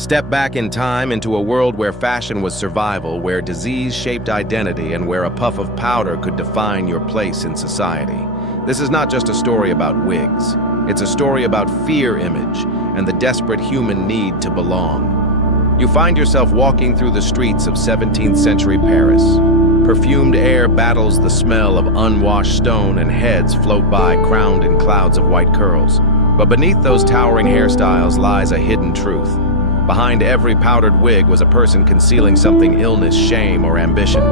Step back in time into a world where fashion was survival, where disease shaped identity, and where a puff of powder could define your place in society. This is not just a story about wigs. It's a story about fear image and the desperate human need to belong. You find yourself walking through the streets of 17th century Paris. Perfumed air battles the smell of unwashed stone, and heads float by crowned in clouds of white curls. But beneath those towering hairstyles lies a hidden truth. Behind every powdered wig was a person concealing something: illness, shame, or ambition.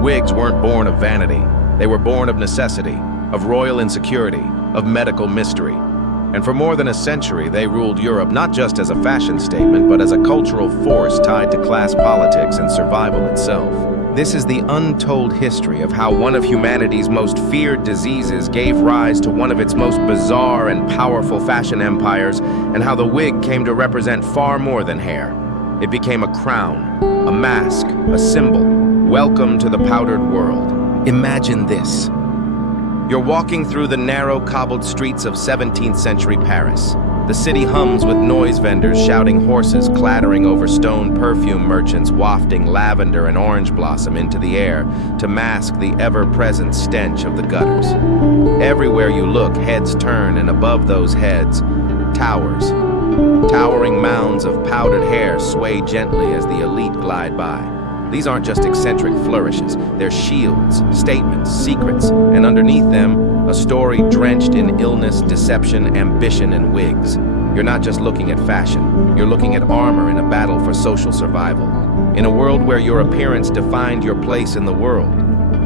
Wigs weren't born of vanity. They were born of necessity, of royal insecurity, of medical mystery. And for more than a century, they ruled Europe not just as a fashion statement, but as a cultural force tied to class politics and survival itself. This is the untold history of how one of humanity's most feared diseases gave rise to one of its most bizarre and powerful fashion empires, and how the wig came to represent far more than hair. It became a crown, a mask, a symbol. Welcome to the powdered world. Imagine this. You're walking through the narrow, cobbled streets of 17th century Paris. The city hums with noise vendors shouting, horses clattering over stone, perfume merchants wafting lavender and orange blossom into the air to mask the ever-present stench of the gutters. Everywhere you look, heads turn, and above those heads, towers. Towering mounds of powdered hair sway gently as the elite glide by. These aren't just eccentric flourishes, they're shields, statements, secrets, and underneath them, a story drenched in illness, deception, ambition, and wigs. You're not just looking at fashion, you're looking at armor in a battle for social survival. In a world where your appearance defined your place in the world,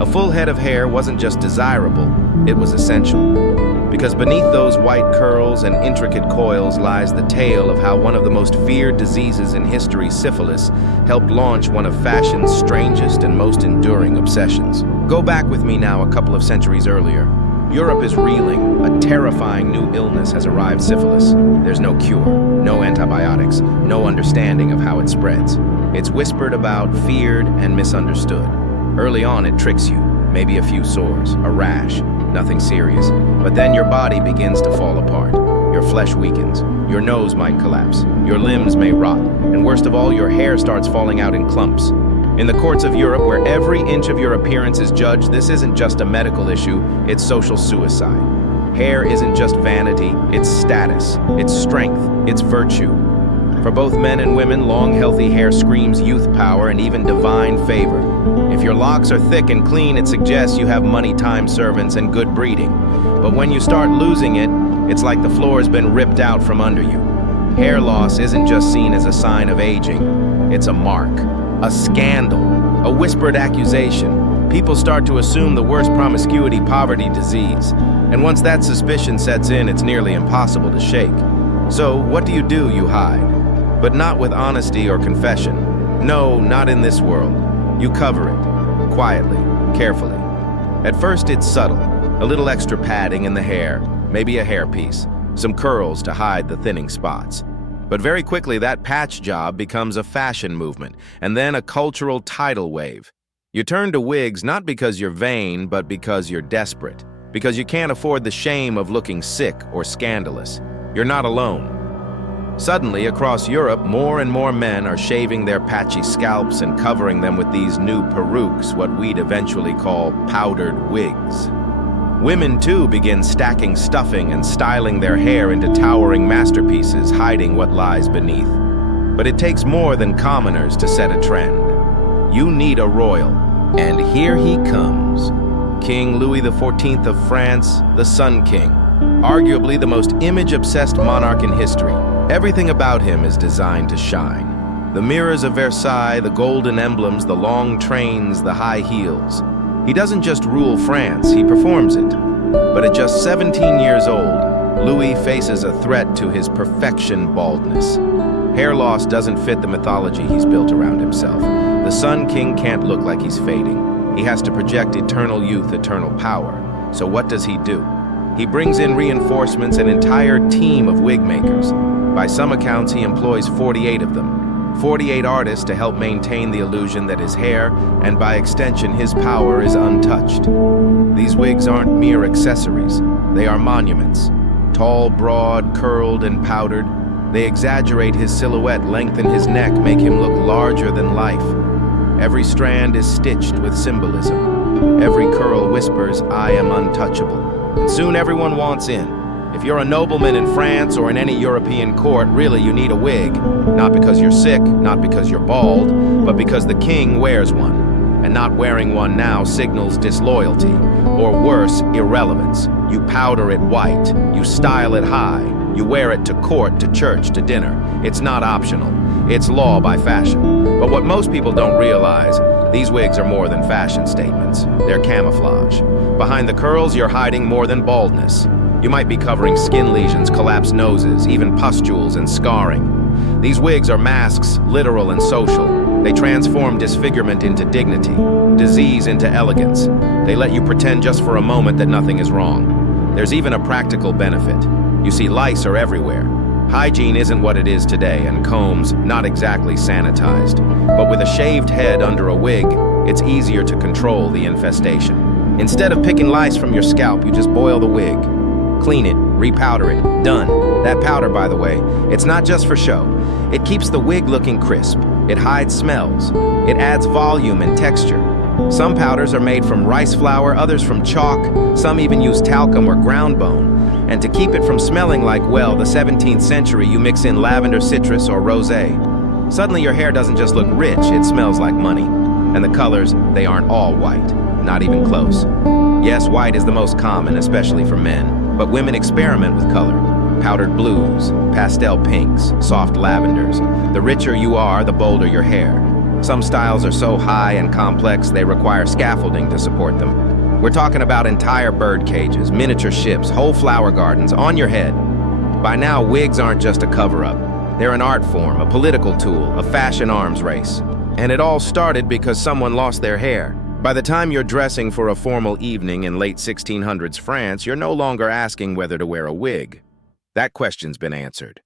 a full head of hair wasn't just desirable, it was essential. Because beneath those white curls and intricate coils lies the tale of how one of the most feared diseases in history, syphilis, helped launch one of fashion's strangest and most enduring obsessions. Go back with me now a couple of centuries earlier. Europe is reeling. A terrifying new illness has arrived: syphilis. There's no cure, no antibiotics, no understanding of how it spreads. It's whispered about, feared, and misunderstood. Early on, it tricks you. Maybe a few sores, a rash, nothing serious. But then your body begins to fall apart. Your flesh weakens. Your nose might collapse. Your limbs may rot. And worst of all, your hair starts falling out in clumps. In the courts of Europe, where every inch of your appearance is judged, this isn't just a medical issue, it's social suicide. Hair isn't just vanity, it's status, it's strength, it's virtue. For both men and women, long, healthy hair screams youth power and even divine favor. If your locks are thick and clean, it suggests you have money, time, servants, and good breeding. But when you start losing it, it's like the floor has been ripped out from under you. Hair loss isn't just seen as a sign of aging, it's a mark. A scandal, a whispered accusation. People start to assume the worst: promiscuity, poverty, disease. And once that suspicion sets in, it's nearly impossible to shake. So what do? You hide. But not with honesty or confession. No, not in this world. You cover it, quietly, carefully. At first it's subtle, a little extra padding in the hair, maybe a hairpiece, some curls to hide the thinning spots. But very quickly, that patch job becomes a fashion movement, and then a cultural tidal wave. You turn to wigs not because you're vain, but because you're desperate. Because you can't afford the shame of looking sick or scandalous. You're not alone. Suddenly, across Europe, more and more men are shaving their patchy scalps and covering them with these new perukes, what we'd eventually call powdered wigs. Women, too, begin stacking stuffing and styling their hair into towering masterpieces, hiding what lies beneath. But it takes more than commoners to set a trend. You need a royal. And here he comes. King Louis XIV of France, the Sun King. Arguably the most image-obsessed monarch in history. Everything about him is designed to shine. The mirrors of Versailles, the golden emblems, the long trains, the high heels. He doesn't just rule France, he performs it. But at just 17 years old, Louis faces a threat to his perfection baldness. Hair loss doesn't fit the mythology he's built around himself. The Sun King can't look like he's fading. He has to project eternal youth, eternal power. So what does he do? He brings in reinforcements, an entire team of wig makers. By some accounts, he employs 48 of them. 48 artists to help maintain the illusion that his hair, and by extension his power, is untouched. These wigs aren't mere accessories. They are monuments. Tall, broad, curled, and powdered. They exaggerate his silhouette, lengthen his neck, make him look larger than life. Every strand is stitched with symbolism. Every curl whispers, "I am untouchable." And soon everyone wants in. If you're a nobleman in France or in any European court, really you need a wig. Not because you're sick, not because you're bald, but because the king wears one. And not wearing one now signals disloyalty, or worse, irrelevance. You powder it white, you style it high, you wear it to court, to church, to dinner. It's not optional. It's law by fashion. But what most people don't realize, these wigs are more than fashion statements. They're camouflage. Behind the curls, you're hiding more than baldness. You might be covering skin lesions, collapsed noses, even pustules and scarring. These wigs are masks, literal and social. They transform disfigurement into dignity, disease into elegance. They let you pretend just for a moment that nothing is wrong. There's even a practical benefit. You see, lice are everywhere. Hygiene isn't what it is today, and combs not exactly sanitized. But with a shaved head under a wig, it's easier to control the infestation. Instead of picking lice from your scalp, you just boil the wig. Clean it, repowder it, done. That powder, by the way, it's not just for show. It keeps the wig looking crisp. It hides smells. It adds volume and texture. Some powders are made from rice flour, others from chalk. Some even use talcum or ground bone. And to keep it from smelling like, well, the 17th century, you mix in lavender, citrus, or rosé. Suddenly your hair doesn't just look rich, it smells like money. And the colors, they aren't all white, not even close. Yes, white is the most common, especially for men, but women experiment with color. Powdered blues, pastel pinks, soft lavenders. The richer you are, the bolder your hair. Some styles are so high and complex they require scaffolding to support them. We're talking about entire bird cages, miniature ships, whole flower gardens on your head. By now, wigs aren't just a cover-up. They're an art form, a political tool, a fashion arms race. And it all started because someone lost their hair. By the time you're dressing for a formal evening in late 1600s France, you're no longer asking whether to wear a wig. That question's been answered.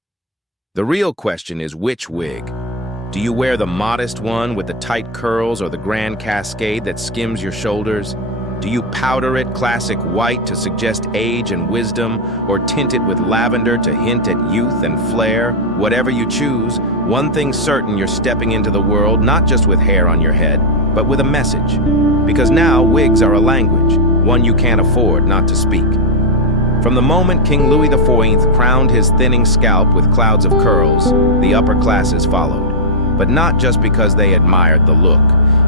The real question is which wig? Do you wear the modest one with the tight curls or the grand cascade that skims your shoulders? Do you powder it classic white to suggest age and wisdom, or tint it with lavender to hint at youth and flair? Whatever you choose, one thing's certain: you're stepping into the world not just with hair on your head, but with a message. Because now wigs are a language, one you can't afford not to speak. From the moment King Louis XIV crowned his thinning scalp with clouds of curls, the upper classes followed. But not just because they admired the look.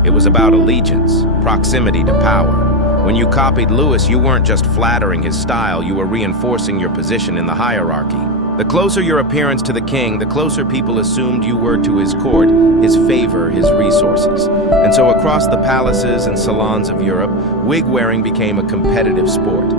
It was about allegiance, proximity to power. When you copied Louis, you weren't just flattering his style, you were reinforcing your position in the hierarchy. The closer your appearance to the king, the closer people assumed you were to his court, his favor, his resources. And so across the palaces and salons of Europe, wig-wearing became a competitive sport.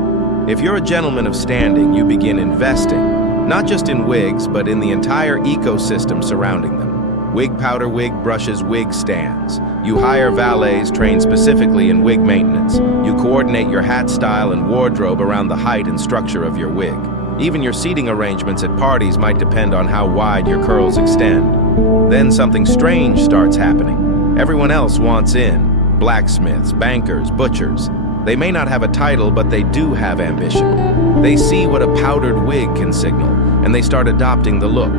If you're a gentleman of standing, you begin investing, not just in wigs, but in the entire ecosystem surrounding them. Wig powder, wig brushes, wig stands. You hire valets trained specifically in wig maintenance. You coordinate your hat style and wardrobe around the height and structure of your wig. Even your seating arrangements at parties might depend on how wide your curls extend. Then something strange starts happening. Everyone else wants in. Blacksmiths, bankers, butchers. They may not have a title, but they do have ambition. They see what a powdered wig can signal, and they start adopting the look.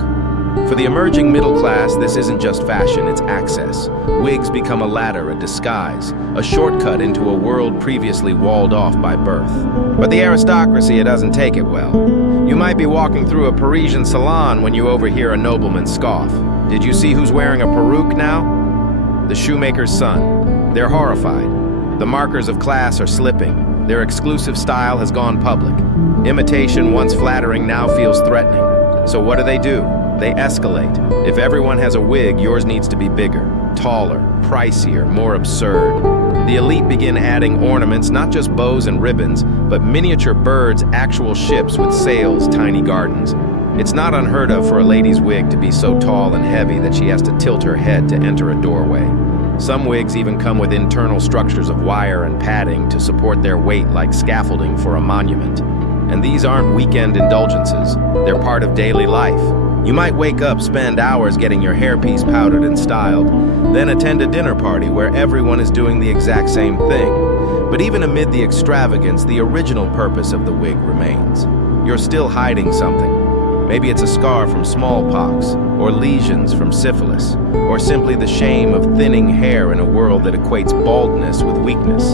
For the emerging middle class, this isn't just fashion, it's access. Wigs become a ladder, a disguise, a shortcut into a world previously walled off by birth. But the aristocracy, it doesn't take it well. You might be walking through a Parisian salon when you overhear a nobleman scoff. Did you see who's wearing a peruke now? The shoemaker's son. They're horrified. The markers of class are slipping. Their exclusive style has gone public. Imitation, once flattering, now feels threatening. So what do? They escalate. If everyone has a wig, yours needs to be bigger, taller, pricier, more absurd. The elite begin adding ornaments, not just bows and ribbons, but miniature birds, actual ships with sails, tiny gardens. It's not unheard of for a lady's wig to be so tall and heavy that she has to tilt her head to enter a doorway. Some wigs even come with internal structures of wire and padding to support their weight like scaffolding for a monument. And these aren't weekend indulgences. They're part of daily life. You might wake up, spend hours getting your hairpiece powdered and styled, then attend a dinner party where everyone is doing the exact same thing. But even amid the extravagance, the original purpose of the wig remains. You're still hiding something. Maybe it's a scar from smallpox, or lesions from syphilis, or simply the shame of thinning hair in a world that equates baldness with weakness.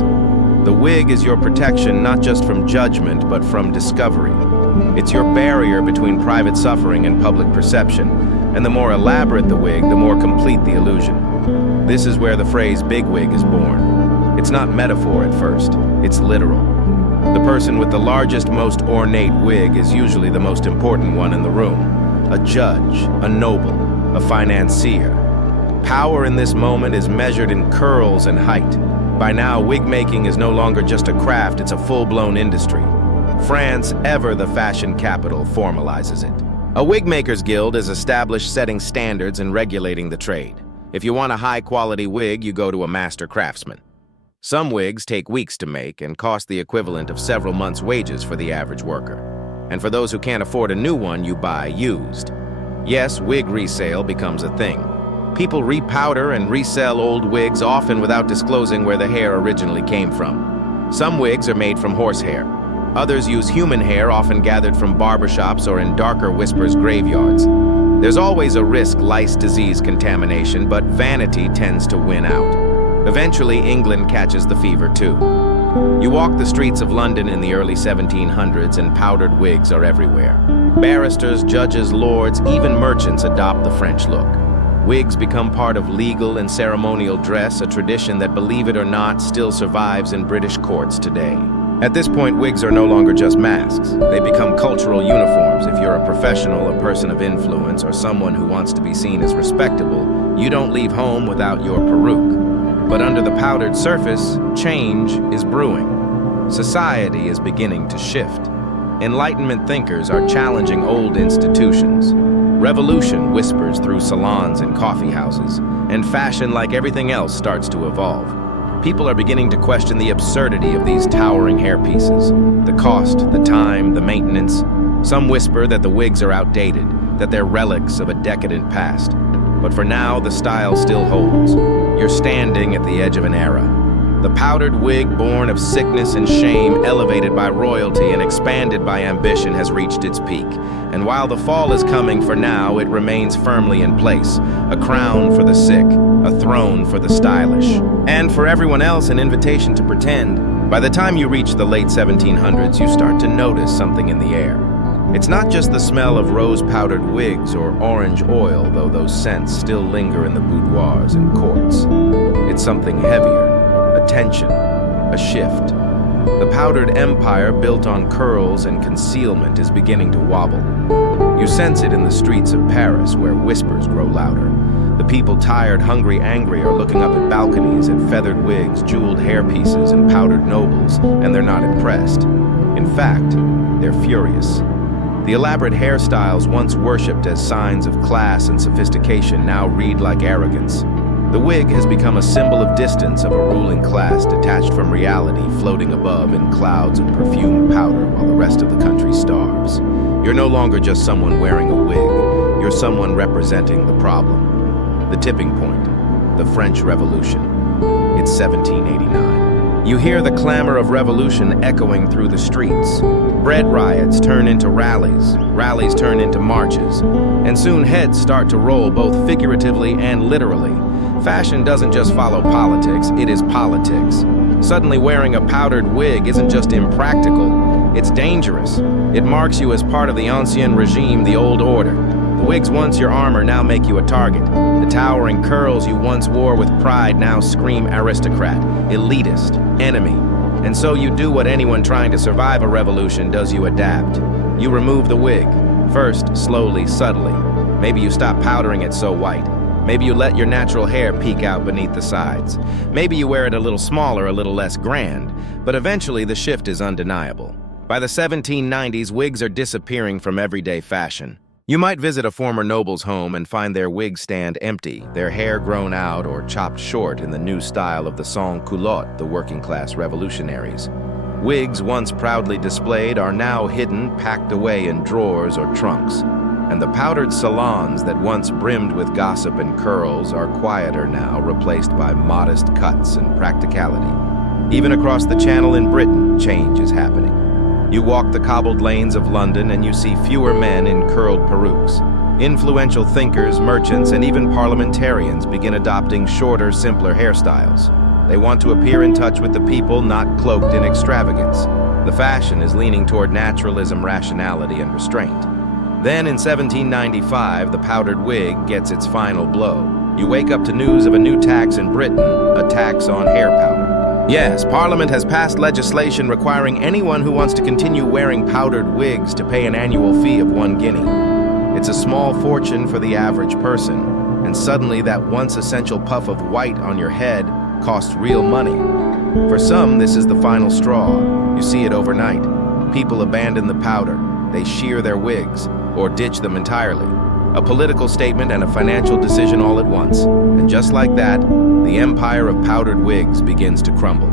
The wig is your protection not just from judgment, but from discovery. It's your barrier between private suffering and public perception, and the more elaborate the wig, the more complete the illusion. This is where the phrase bigwig is born. It's not metaphor at first, it's literal. The person with the largest, most ornate wig is usually the most important one in the room. A judge, a noble, a financier. Power in this moment is measured in curls and height. By now, wig making is no longer just a craft, it's a full-blown industry. France, ever the fashion capital, formalizes it. A wig makers guild is established, setting standards and regulating the trade. If you want a high-quality wig, you go to a master craftsman. Some wigs take weeks to make and cost the equivalent of several months' wages for the average worker. And for those who can't afford a new one, you buy used. Yes, wig resale becomes a thing. People repowder and resell old wigs, often without disclosing where the hair originally came from. Some wigs are made from horsehair. Others use human hair, often gathered from barbershops or in darker whispers graveyards. There's always a risk lice disease contamination, but vanity tends to win out. Eventually, England catches the fever too. You walk the streets of London in the early 1700s and powdered wigs are everywhere. Barristers, judges, lords, even merchants adopt the French look. Wigs become part of legal and ceremonial dress, a tradition that, believe it or not, still survives in British courts today. At this point, wigs are no longer just masks. They become cultural uniforms. If you're a professional, a person of influence, or someone who wants to be seen as respectable, you don't leave home without your peruke. But under the powdered surface, change is brewing. Society is beginning to shift. Enlightenment thinkers are challenging old institutions. Revolution whispers through salons and coffee houses, and fashion, like everything else, starts to evolve. People are beginning to question the absurdity of these towering hairpieces. The cost, the time, the maintenance. Some whisper that the wigs are outdated, that they're relics of a decadent past. But for now, the style still holds. You're standing at the edge of an era. The powdered wig, born of sickness and shame, elevated by royalty and expanded by ambition, has reached its peak. And while the fall is coming, for now, it remains firmly in place. A crown for the sick, a throne for the stylish. And for everyone else, an invitation to pretend. By the time you reach the late 1700s, you start to notice something in the air. It's not just the smell of rose-powdered wigs or orange oil, though those scents still linger in the boudoirs and courts. It's something heavier, a tension, a shift. The powdered empire, built on curls and concealment, is beginning to wobble. You sense it in the streets of Paris, where whispers grow louder. The people, tired, hungry, angry, are looking up at balconies at feathered wigs, jeweled hairpieces, and powdered nobles, and they're not impressed. In fact, they're furious. The elaborate hairstyles, once worshipped as signs of class and sophistication, now read like arrogance. The wig has become a symbol of distance, of a ruling class detached from reality, floating above in clouds of perfumed powder while the rest of the country starves. You're no longer just someone wearing a wig. You're someone representing the problem. The tipping point, the French Revolution. It's 1789. You hear the clamor of revolution echoing through the streets. Bread riots turn into rallies, rallies turn into marches, and soon heads start to roll both figuratively and literally. Fashion doesn't just follow politics, it is politics. Suddenly wearing a powdered wig isn't just impractical, it's dangerous. It marks you as part of the ancien regime, the old order. The wigs once your armor now make you a target. The towering curls you once wore with pride now scream aristocrat, elitist, enemy. And so you do what anyone trying to survive a revolution does: you adapt. You remove the wig. First, slowly, subtly. Maybe you stop powdering it so white. Maybe you let your natural hair peek out beneath the sides. Maybe you wear it a little smaller, a little less grand. But eventually the shift is undeniable. By the 1790s, wigs are disappearing from everyday fashion. You might visit a former noble's home and find their wig stand empty, their hair grown out or chopped short in the new style of the sans-culotte, the working-class revolutionaries. Wigs, once proudly displayed, are now hidden, packed away in drawers or trunks. And the powdered salons that once brimmed with gossip and curls are quieter now, replaced by modest cuts and practicality. Even across the channel in Britain, change is happening. You walk the cobbled lanes of London and you see fewer men in curled perukes. Influential thinkers, merchants, and even parliamentarians begin adopting shorter, simpler hairstyles. They want to appear in touch with the people, not cloaked in extravagance. The fashion is leaning toward naturalism, rationality, and restraint. Then in 1795, the powdered wig gets its final blow. You wake up to news of a new tax in Britain, a tax on hair powder. Yes, Parliament has passed legislation requiring anyone who wants to continue wearing powdered wigs to pay an annual fee of 1 guinea. It's a small fortune for the average person, and suddenly that once essential puff of white on your head costs real money. For some, this is the final straw. You see it overnight. People abandon the powder. They shear their wigs, or ditch them entirely. A political statement and a financial decision all at once. And just like that, the empire of powdered wigs begins to crumble.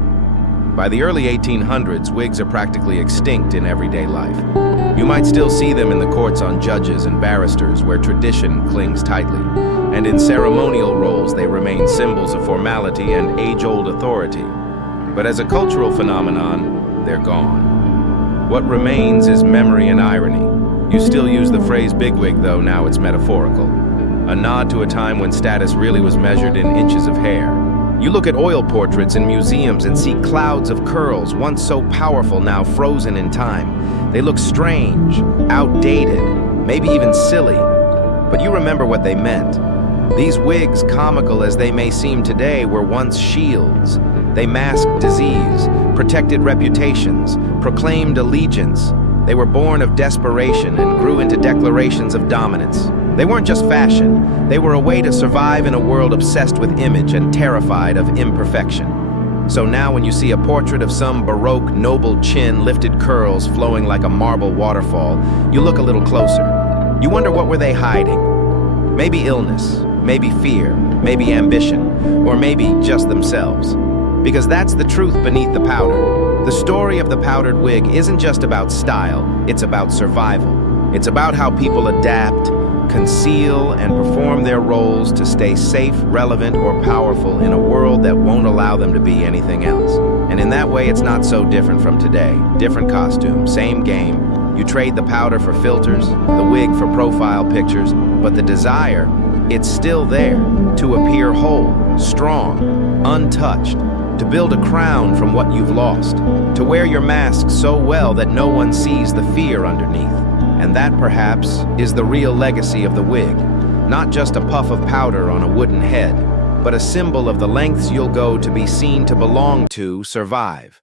By the early 1800s, wigs are practically extinct in everyday life. You might still see them in the courts on judges and barristers where tradition clings tightly. And in ceremonial roles, they remain symbols of formality and age-old authority. But as a cultural phenomenon, they're gone. What remains is memory and irony. You still use the phrase bigwig, though now it's metaphorical. A nod to a time when status really was measured in inches of hair. You look at oil portraits in museums and see clouds of curls, once so powerful, now frozen in time. They look strange, outdated, maybe even silly. But you remember what they meant. These wigs, comical as they may seem today, were once shields. They masked disease, protected reputations, proclaimed allegiance. They were born of desperation and grew into declarations of dominance. They weren't just fashion. They were a way to survive in a world obsessed with image and terrified of imperfection. So now when you see a portrait of some Baroque noble chin, lifted curls flowing like a marble waterfall, you look a little closer. You wonder, what were they hiding? Maybe illness, maybe fear, maybe ambition, or maybe just themselves. Because that's the truth beneath the powder. The story of the powdered wig isn't just about style, it's about survival. It's about how people adapt, conceal, and perform their roles to stay safe, relevant, or powerful in a world that won't allow them to be anything else. And in that way, it's not so different from today. Different costume, same game. You trade the powder for filters, the wig for profile pictures, but the desire, it's still there, to appear whole, strong, untouched, to build a crown from what you've lost, to wear your mask so well that no one sees the fear underneath. And that, perhaps, is the real legacy of the wig. Not just a puff of powder on a wooden head, but a symbol of the lengths you'll go to be seen to belong to, survive.